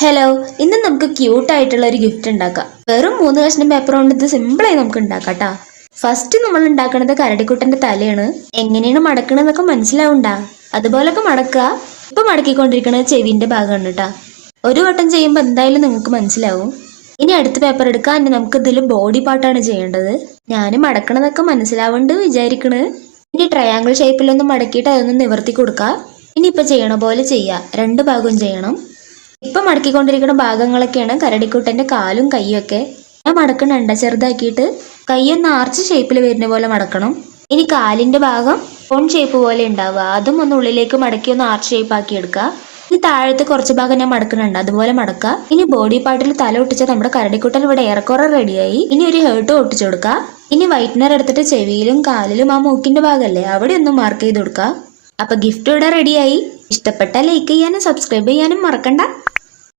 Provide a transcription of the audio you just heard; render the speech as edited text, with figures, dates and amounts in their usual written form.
Hello, ഇന്ന് നമുക്ക് cute ആയിട്ടുള്ള ഒരു ഗിഫ്റ്റ് ഉണ്ടാക്കാം. വെറും 3 കഷ്ണം പേപ്പർ കൊണ്ട് ഇത് സിമ്പിളായി നമുക്ക് ഉണ്ടാക്കാം. ഫസ്റ്റ് നമ്മൾ ഉണ്ടാക്കുന്നത് കരടിക്കുട്ടന്റെ തലയാണ്. എങ്ങനെയാണ് മടക്കണതൊക്കെ മനസ്സിലാവണ്ടാ? അതുപോലൊക്കെ മടക്കുക. ഇപ്പൊ മടക്കിക്കൊണ്ടിരിക്കുന്നത് ചെവിന്റെ ഭാഗമാണ് കേട്ടാ. ഒരു വട്ടം ചെയ്യുമ്പോൾ എന്തായാലും നിങ്ങൾക്ക് മനസ്സിലാവും. ഇനി അടുത്ത പേപ്പർ എടുക്കാം. ഇനി നമുക്ക് ഇതിൽ ബോഡി പാർട്ടാണ് ചെയ്യേണ്ടത്. ഞാൻ മടക്കണതൊക്കെ മനസ്സിലാവുന്നുണ്ട് വിചാരിക്കണ്. ഇനി ട്രയാങ്കിൾ ഷേപ്പിലൊന്ന് മടക്കിയിട്ട് അതൊന്ന് നിവർത്തി കൊടുക്കുക. ഇനി ഇപ്പൊ ചെയ്യണ പോലെ ചെയ്യാം. 2 ഭാഗവും ചെയ്യണം. ഇപ്പൊ മടക്കിക്കൊണ്ടിരിക്കുന്ന ഭാഗങ്ങളൊക്കെയാണ് കരടിക്കുട്ടന്റെ കാലും കൈയും ഒക്കെ. ഞാൻ മടക്കണണ്ട ചെറുതാക്കിയിട്ട് കൈയൊന്ന് ആർച്ച് ഷേപ്പിൽ വരുന്ന പോലെ മടക്കണം. ഇനി കാലിന്റെ ഭാഗം കോൺ ഷേപ്പ് പോലെ ഉണ്ടാവുക, അതും ഒന്ന് ഉള്ളിലേക്ക് മടക്കി ഒന്ന് ആർച്ച് ഷേപ്പ് ആക്കി എടുക്കുക. ഇനി താഴത്തെ കുറച്ച് ഭാഗം ഞാൻ മടക്കണുണ്ട്, അതുപോലെ മടക്കുക. ഇനി ബോഡി പാർട്ടിൽ തല ഒട്ടിച്ച നമ്മുടെ കരടിക്കുട്ടൻ ഇവിടെ ഏറെക്കുറെ റെഡിയായി. ഇനി ഒരു ഹേർട്ട് ഒട്ടിച്ചു കൊടുക്കുക. ഇനി വൈറ്റ്നർ എടുത്തിട്ട് ചെവിയിലും കാലിലും ആ മൂക്കിന്റെ ഭാഗമല്ലേ അവിടെ ഒന്ന് മാർക്ക് ചെയ്ത് കൊടുക്കുക. അപ്പൊ ഗിഫ്റ്റ് ഇവിടെ റെഡിയായി. ഇഷ്ടപ്പെട്ടാൽ ലൈക്ക് ചെയ്യാനും സബ്സ്ക്രൈബ് ചെയ്യാനും മറക്കണ്ട.